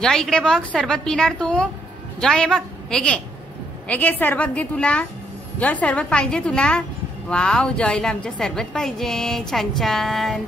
Joy इकडे बघ, सरबत पिणार तू? जॉय हे बघ, हे घे सरबत घे तुला. जॉय सरबत पाहिजे तुला? वाव, जॉयला आमच्या सरबत पाहिजे. छान छान.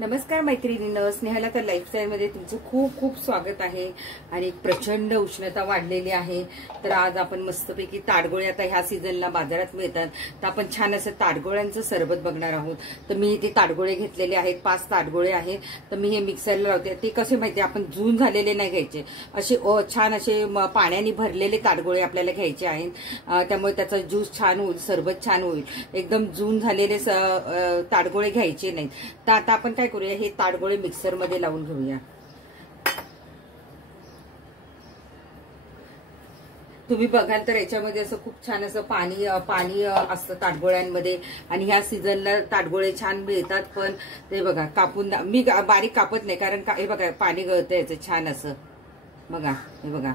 नमस्कार मैत्रिणींनो, स्नेहाला तर लाईफस्टाईल मध्ये तुमचं खूप खूप स्वागत आहे. आणि प्रचंड उष्णता वाढलेली आहे. तर आज आपण मस्तपैकी ताडगोळे, आता ह्या सीझनला बाजारात मिळतात, तर आपण छान असं ताडगोळ्यांचं सरबत बघणार आहोत. तर मी ते ताडगोळे घेतलेले आहेत, 5 ताडगोळे आहेत. तर मी हे मिक्सरला लावते. ते कसे माहिती, आपण जून झालेले नाही घ्यायचे, असे छान असे पाण्याने भरलेले ताडगोळे आपल्याला घ्यायचे आहेत. त्यामुळे त्याचा ज्यूस छान होईल, सरबत छान होईल. एकदम जून झालेले ताडगोळे घ्यायचे नाहीत. तर आता आपण काय करूया, हे ताडगोळे मिक्सर मध्ये लावून घेऊया. तुम्ही बघाल तर याच्यामध्ये असं खूप छान असं पाणी असतं ताडगोळ्यांमध्ये. आणि ह्या सीझनला ताडगोळे छान मिळतात. पण ते बघा, कापून मी बारीक कापत नाही, कारण हे बघा पाणी गळतं याचं छान असं. बघा हे बघा.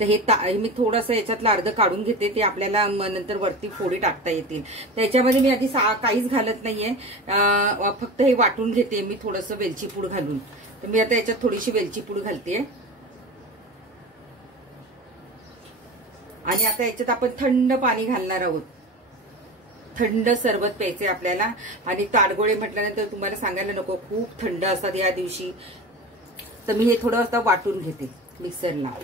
तर हे मी थोडंसं याच्यातलं अर्ध काढून घेते, ते आपल्याला नंतर वरती फोडी टाकता येतील. त्याच्यामध्ये मी आधी काहीच घालत नाहीये, फक्त हे वाटून घेते मी थोडंसं वेलची पूड घालून. तर मी आता याच्यात थोडीशी वेलची पूड घालते. आणि आता याच्यात आपण थंड पाणी घालणार आहोत. थंड सरबत प्यायचे आपल्याला. आणि ताडगोळे म्हटल्यानंतर तुम्हाला सांगायला नको, खूप थंड असतात या दिवशी. तर मी हे थोडं आता वाटून घेते मिक्सरला.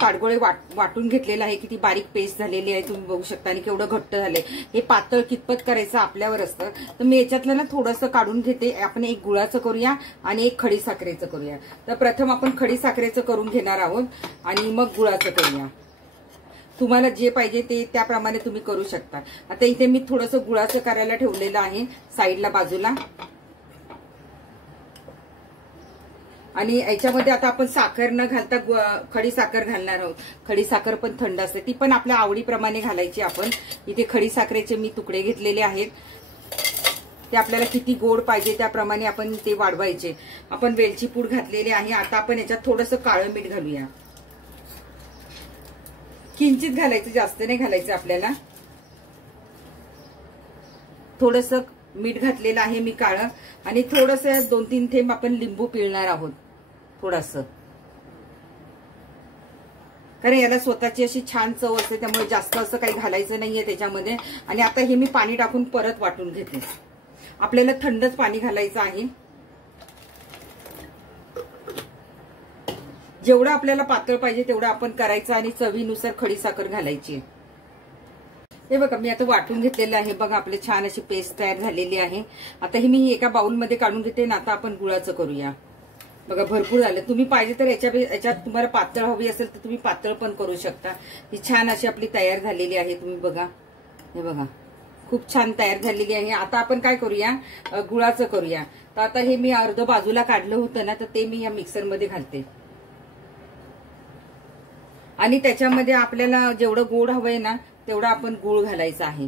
ताडगोळे वाटून घेतलेलं आहे, किती बारीक पेस्ट झालेली आहे तुम्ही बघू शकता. आणि केवढं घट्ट झालंय. हे पातळ कितपत करायचं आपल्यावर असतं. तर मी याच्यातलं ना थोडंसं काढून घेते. आपण एक गुळाचं करूया आणि एक खडी साखरेचं करूया. तर प्रथम आपण खडी साखरेचं करून घेणार आहोत आणि मग गुळाचं करूया. तुम्हाला जे पाहिजे ते त्याप्रमाणे तुम्ही करू शकता. आता इथे मी थोडंसं गुळाचं करायला ठेवलेलं आहे साईडला बाजूला. आणि याच्यामध्ये आता आपण साखर न घालता खडी साखर घालणार आहोत. खडी साखर पण थंड असते, ती पण आपल्या आवडीप्रमाणे घालायची आपण. इथे खडी साखरेचे मी तुकडे घेतलेले आहेत. ते आपल्याला किती गोड पाहिजे त्याप्रमाणे आपण ते वाढवायचे. आपण वेलची पूड घातलेली आहे. आता आपण याच्यात थोडंसं काळं मीठ घालूया. किंचित घालायचं, जास्त नाही घालायचं आपल्याला. थोडंसं मीठ घातलेलं आहे मी काळं. आणि थोडंसं 2-3 थेंब आपण लिंबू पिळणार आहोत थोडंसं, कारण याला स्वतःची अशी छान चव असते. त्यामुळे जास्त असं काही घालायचं नाहीये त्याच्यामध्ये. आणि आता हे मी पाणी टाकून परत वाटून घेते. आपल्याला थंडच पाणी घालायचं आहे. जेवढं आपल्याला पातळ पाहिजे तेवढं आपण करायचं. आणि चवीनुसार खडी साखर घालायची. हे बघा, मी आता वाटून घेतलेलं आहे. बघा, आपली छान अशी पेस्ट तयार झालेली आहे. आता ही मी एका बाउलमध्ये काढून घेते. ना आता आपण गुळाचं करूया. बघा, भरपूर झालं. तुम्ही पाहिजे तर याच्यात तुम्हाला पातळ हवी असेल तर तुम्ही पातळ पण करू शकता. ही छान अशी आपली तयार झालेली आहे. तुम्ही बघा, हे बघा, खूप छान तयार झालेली आहे. आता आपण काय करूया, गुळाचं करूया. तर आता हे मी अर्ध बाजूला काढलं होतं ना, तर ते मी या मिक्सरमध्ये घालते. आणि त्याच्यामध्ये आपल्याला जेवढं गोड हवंय ना तेवढा आपण गूळ घालायचा आहे.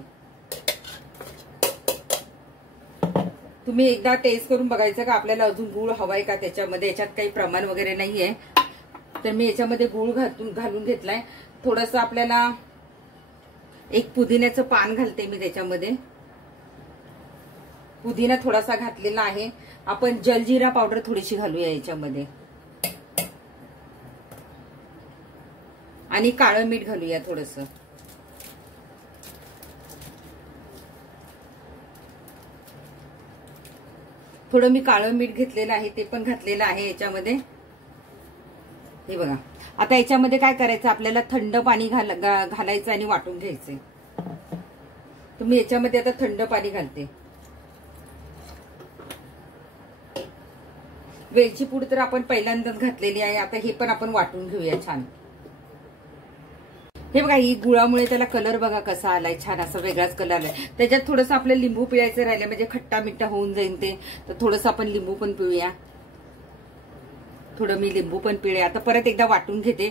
तुम्ही एकदा टेस्ट करून बघायचं का आपल्याला अजून गूळ हवाय का त्याच्यामध्ये. याच्यात काही प्रमाण वगैरे नाहीये. तर मी याच्यामध्ये गूळ घालून घेतलाय. थोडंसं आपल्याला एक पुदिन्याचं पान घालते मी त्याच्यामध्ये. पुदिना थोडासा घातलेला आहे. आपण जलजिरा पावडर थोडीशी घालूया याच्यामध्ये. आणि काळं मीठ घालूया थोडंसं. थोडं मी काळं मीठ घेतलेलं आहे, ते पण घातलेलं आहे याच्यामध्ये. हे बघा, आता याच्यामध्ये काय करायचं, आपल्याला थंड पाणी घालायचं आणि वाटून घ्यायचंय. तुम्ही याच्यामध्ये आता थंड पाणी घालते. वेलची पूड तर आपण पहिल्यांदाच घातलेली आहे. आता हे पण आपण वाटून घेऊया छान. हे बघा, ही गुळामुळे त्याला कलर बघा कसा आलाय, छान असा वेगळाच कलर आलाय. त्याच्यात थोडंसं आपलं लिंबू पिळायचं राहिलं, म्हणजे खट्टा मिठ्ठा होऊन जाईल ते. तर थोडंसं आपण लिंबू पण पिळूया. थोडं मी लिंबू पण पिळे. आता परत एकदा वाटून घेते.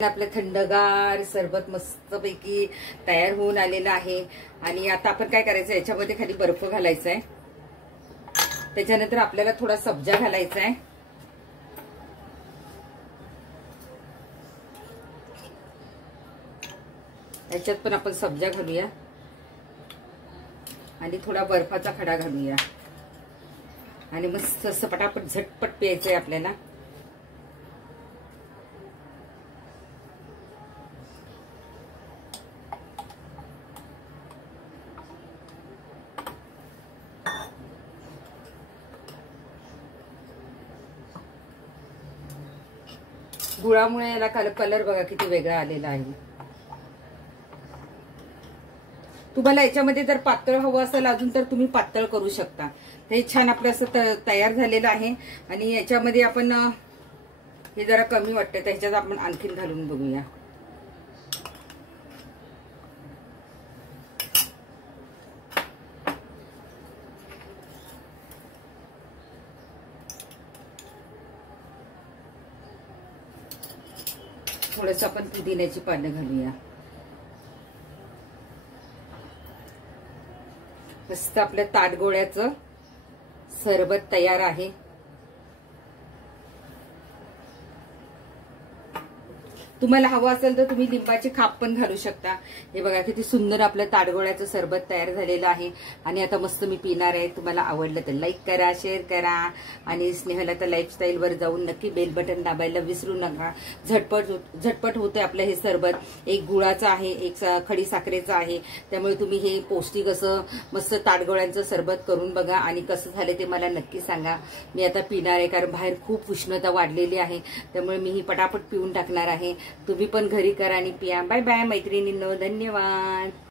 आपलं थंडगार सरबत मस्तपैकी तयार होऊन आलेलं आहे. आणि आता आपण काय करायचं, याच्यामध्ये खाली बर्फ घालायचा आहे. त्याच्यानंतर आपल्याला थोडा सब्जा घालायचा आहे. याच्यात पण आपण सब्जा घालूया. आणि थोडा बर्फाचा खडा घालूया आणि मस्त असं पटापट झटपट प्यायचंय आपल्याला. गुळामुळे याला कलर बघा किती वेगळा आलेला आहे. तुम्हाला याच्यामध्ये जर पातळ हवं असेल अजून तर तुम्ही पातळ करू शकता. हे छान आपलं असं तयार झालेलं आहे. आणि याच्यामध्ये आपण हे जरा कमी वाटतं तर ह्याच्यात आपण आणखीन घालून बघूया. थोडंसं आपण पुदिन्याची पानं घालूया. मस्त आपल्या ताडगोळ्याचं सरबत तयार आहे. तुम्हाला हवं असेल तर तुम्ही लिंबाची खाप पण घालू शकता. हे बघा किती सुंदर आपलं ताडगोळ्याचं सरबत तयार झालेलं आहे. आणि आता मस्त मी पिणार आहे. तुम्हाला आवडलं तर लाईक करा, शेअर करा आणि स्नेहलता लाईफस्टाईलवर जाऊन नक्की बेल बटन दाबायला विसरू नका. झटपट होते आपलं हे सरबत. एक गुळाचं आहे, एक खडी साखरेचं आहे. त्यामुळे तुम्ही हे पौष्टिक असं मस्त ताडगोळ्यांचं सरबत करून बघा आणि कसं झालं ते मला नक्की सांगा. मी आता पिणार आहे कारण बाहेर खूप उष्णता वाढलेली आहे. त्यामुळे मी ही पटापट पिऊन टाकणार आहे. तुम्ही पण घरी करा आणि पिया. बाय बाय मैत्रिणींनो, धन्यवाद.